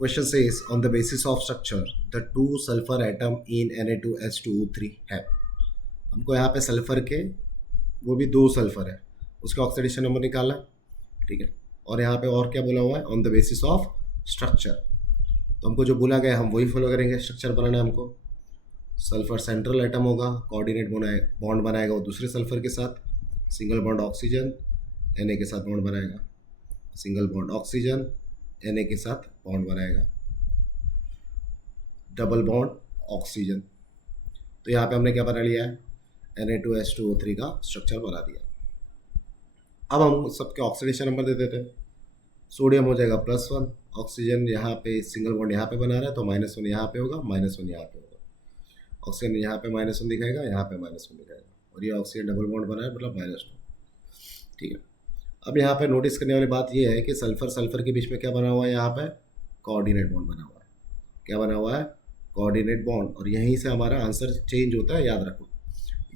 Question says on the basis of structure the two sulfur atom in Na2H2O3 have. हमको यहाँ पे sulphur के वो भी दो सल्फर है उसका ऑक्सीडेशन नंबर निकालना है, ठीक है। और यहाँ पे और क्या बोला हुआ है on the basis of structure, तो हमको जो बोला गया हम वही फॉलो करेंगे। स्ट्रक्चर बनाना है हमको, सल्फर सेंट्रल एटम होगा, कोऑर्डिनेट बॉन्ड बनाएगा वो दूसरे सल्फर के साथ, सिंगल बॉन्ड ऑक्सीजन Na के साथ बॉन्ड बनाएगा, सिंगल बॉन्ड ऑक्सीजन Na के साथ बॉन्ड बनाएगा, डबल बॉन्ड ऑक्सीजन। तो यहाँ पे हमने क्या बना लिया है Na2H2O3 का स्ट्रक्चर बना दिया। अब हम सबके ऑक्सीडेशन नंबर दे देते हैं। सोडियम हो जाएगा +1, ऑक्सीजन यहाँ पे सिंगल बॉन्ड यहाँ पे बना रहा है तो -1 यहाँ पे होगा, -1 यहाँ पे होगा, ऑक्सीजन यहाँ पे -1 दिखाएगा, यहाँ पे -1 दिखाएगा, और ये ऑक्सीजन डबल बॉन्ड बना है मतलब -2, ठीक है। अब यहाँ पे नोटिस करने वाली बात ये है कि सल्फर सल्फर के बीच में क्या बना हुआ है, यहाँ पे कोऑर्डिनेट बॉन्ड बना हुआ है। क्या बना हुआ है, कोऑर्डिनेट बॉन्ड, और यहीं से हमारा आंसर चेंज होता है, याद रखो।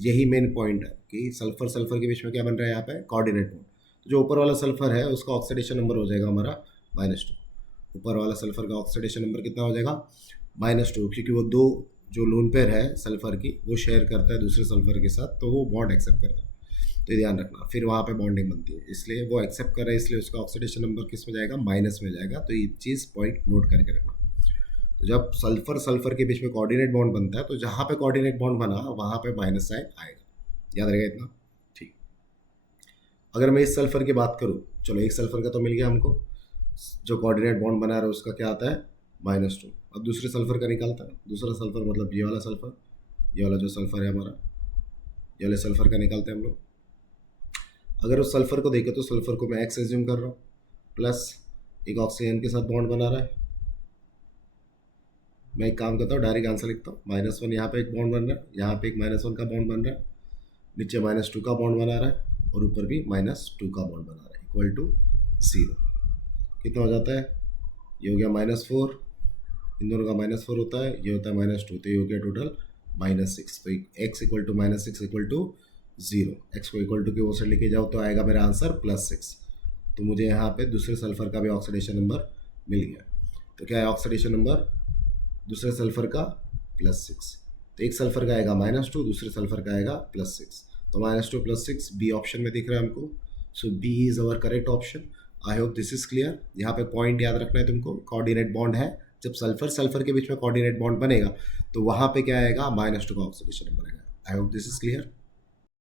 यही मेन पॉइंट है कि सल्फर सल्फर के बीच में क्या बन रहा है, यहाँ पे कोऑर्डिनेट बॉन्ड। तो जो ऊपर वाला सल्फर है उसका ऑक्सीडेशन नंबर हो जाएगा हमारा -2। ऊपर वाला सल्फर का ऑक्सीडेशन नंबर कितना हो जाएगा, -2, क्योंकि वो दो जो लोन पेयर है सल्फर की वो शेयर करता है दूसरे सल्फर के साथ, तो वो बॉन्ड एक्सेप्ट करता है। तो ये ध्यान रखना, फिर वहाँ पे बॉन्डिंग बनती है, इसलिए वो एक्सेप्ट कर रहा है, इसलिए उसका ऑक्सीडेशन नंबर किस में जाएगा, माइनस में जाएगा। तो ये चीज़ पॉइंट नोट करके रखना। तो जब सल्फर सल्फर के बीच में कोऑर्डिनेट बॉन्ड बनता है तो जहाँ पे कोऑर्डिनेट बॉन्ड बना वहाँ पे माइनस साइन आएगा, याद रहेगा इतना, ठीक। अगर मैं इस सल्फर की बात करूँ, चलो एक सल्फर का तो मिल गया हमको, जो कोऑर्डिनेट बॉन्ड बना रहा है उसका क्या आता है -2। अब दूसरे सल्फर का निकालता है, दूसरा सल्फर मतलब ये वाला सल्फर, ये वाला जो सल्फर है हमारा, ये वाले सल्फर का निकालते हैं हम लोग। अगर उस सल्फर को देखें तो सल्फर को मैं एक्स एज्यूम कर रहा हूँ, प्लस एक ऑक्सीजन के साथ बॉन्ड बना रहा है। मैं एक काम करता हूँ, डायरेक्ट आंसर लिखता हूँ, -1 यहाँ पे एक बॉन्ड बन रहा है, यहाँ पे एक -1 का बॉन्ड बन रहा है, नीचे -2 का बॉन्ड बना रहा है, और ऊपर भी -2 का बॉन्ड बना रहा है, इक्वल टू 0। कितना हो जाता है, ये हो गया -4, इन दोनों का -4 होता है, ये होता है -2, तो ये हो गया टोटल -6। तो x equal to -6 equal to 0, x को इक्वल टू के वो साइड लेके जाओ तो आएगा मेरा आंसर +6। तो मुझे यहाँ पे दूसरे सल्फर का भी ऑक्सीडेशन नंबर मिल गया। तो क्या है ऑक्सीडेशन नंबर दूसरे सल्फर का +6। तो एक सल्फर का आएगा -2, दूसरे सल्फर का आएगा +6। तो -2 +6 बी ऑप्शन में दिख रहा है हमको। So B is our correct option. I hope this is clear. यहाँ पे पॉइंट याद रखना है तुमको, कोऑर्डिनेट बॉन्ड है, जब सल्फर सल्फर के बीच में कोऑर्डिनेट बॉन्ड बनेगा तो वहाँ पे क्या आएगा, -2 का ऑक्सीडेशन नंबर आएगा। आई होप दिस इज क्लियर।